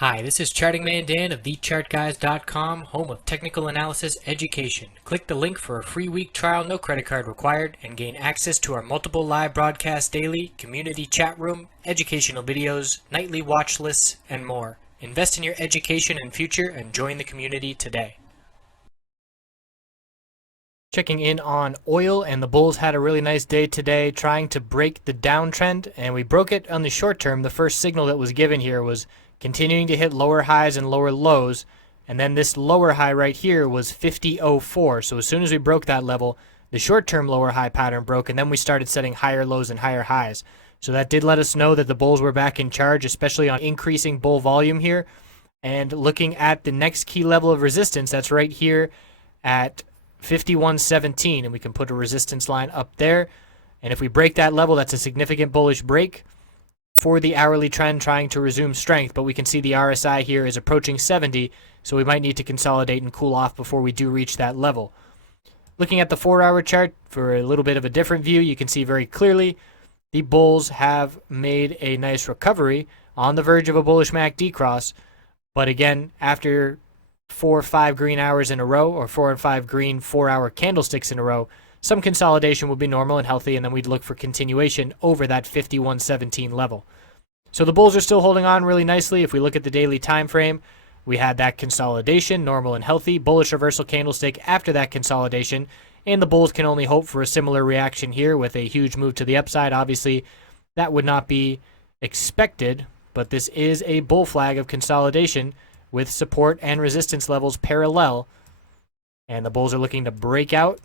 Hi, this is Charting Man Dan of TheChartGuys.com, home of technical analysis education. Click the link for a free week trial, no credit card required, and gain access to our multiple live broadcasts daily, community chat room, educational videos, nightly watch lists, and more. Invest in your education and future and join the community today. Checking in on oil, and the bulls had a really nice day today trying to break the downtrend, and we broke it on the short term. The first signal that was given here was continuing to hit lower highs and lower lows, and then this lower high right here was 50.04. So as soon as we broke that level, the short-term lower high pattern broke, and then we started setting higher lows and higher highs. So that did let us know that the bulls were back in charge, especially on increasing bull volume here. And looking at the next key level of resistance, that's right here at 51.17, and we can put a resistance line up there. And if we break that level, that's a significant bullish break for the hourly trend trying to resume strength, but we can see the RSI here is approaching 70, so we might need to consolidate and cool off before we do reach that level. Looking at the 4-hour chart for a little bit of a different view, you can see very clearly the bulls have made a nice recovery on the verge of a bullish MACD cross, but again, after 4 or 5 green hours in a row, or 4 and 5 green 4-hour candlesticks in a row, some consolidation would be normal and healthy, and then we'd look for continuation over that 51.17 level. So the bulls are still holding on really nicely. If we look at the daily time frame, we had that consolidation, normal and healthy, bullish reversal candlestick after that consolidation, and the bulls can only hope for a similar reaction here with a huge move to the upside. Obviously, that would not be expected, but this is a bull flag of consolidation with support and resistance levels parallel, and the bulls are looking to break out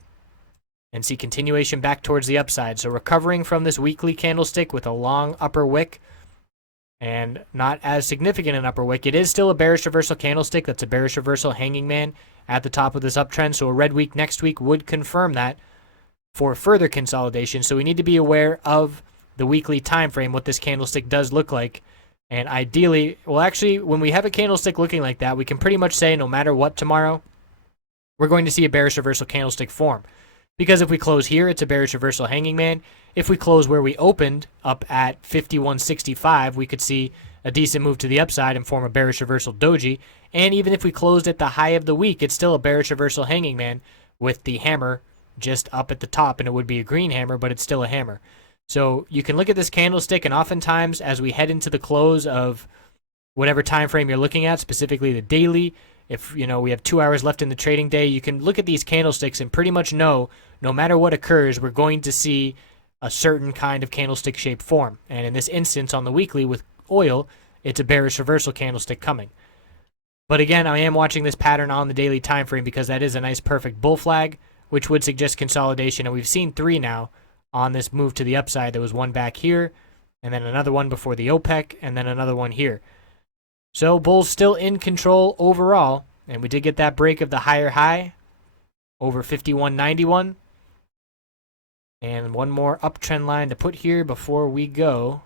and see continuation back towards the upside. So recovering from this weekly candlestick with a long upper wick and not as significant an upper wick. It is still a bearish reversal candlestick. That's a bearish reversal hanging man at the top of this uptrend. So a red week next week would confirm that for further consolidation. So we need to be aware of the weekly time frame, what this candlestick does look like. And ideally, well, actually, when we have a candlestick looking like that, we can pretty much say no matter what tomorrow, we're going to see a bearish reversal candlestick form. Because if we close here, it's a bearish reversal hanging man. If we close where we opened, up at 51.65, we could see a decent move to the upside and form a bearish reversal doji. And even if we closed at the high of the week, it's still a bearish reversal hanging man with the hammer just up at the top, and it would be a green hammer, but it's still a hammer. So you can look at this candlestick, and oftentimes as we head into the close of whatever time frame you're looking at, specifically the daily, if we have 2 hours left in the trading day, you can look at these candlesticks and pretty much know no matter what occurs, we're going to see a certain kind of candlestick shape form. And in this instance, on the weekly with oil, it's a bearish reversal candlestick coming. But again, I am watching this pattern on the daily time frame because that is a nice perfect bull flag, which would suggest consolidation. And we've seen 3 now on this move to the upside. There was one back here, and then another one before the OPEC, and then another one here. So bulls still in control overall, and we did get that break of the higher high over 51.91. And one more uptrend line to put here before we go.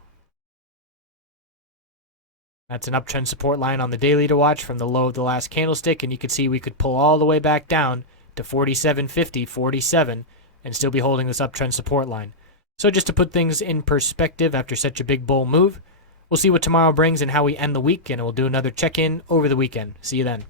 That's an uptrend support line on the daily to watch from the low of the last candlestick, and you can see we could pull all the way back down to 47.50, 47, and still be holding this uptrend support line. So just to put things in perspective after such a big bull move, we'll see what tomorrow brings and how we end the week, and we'll do another check-in over the weekend. See you then.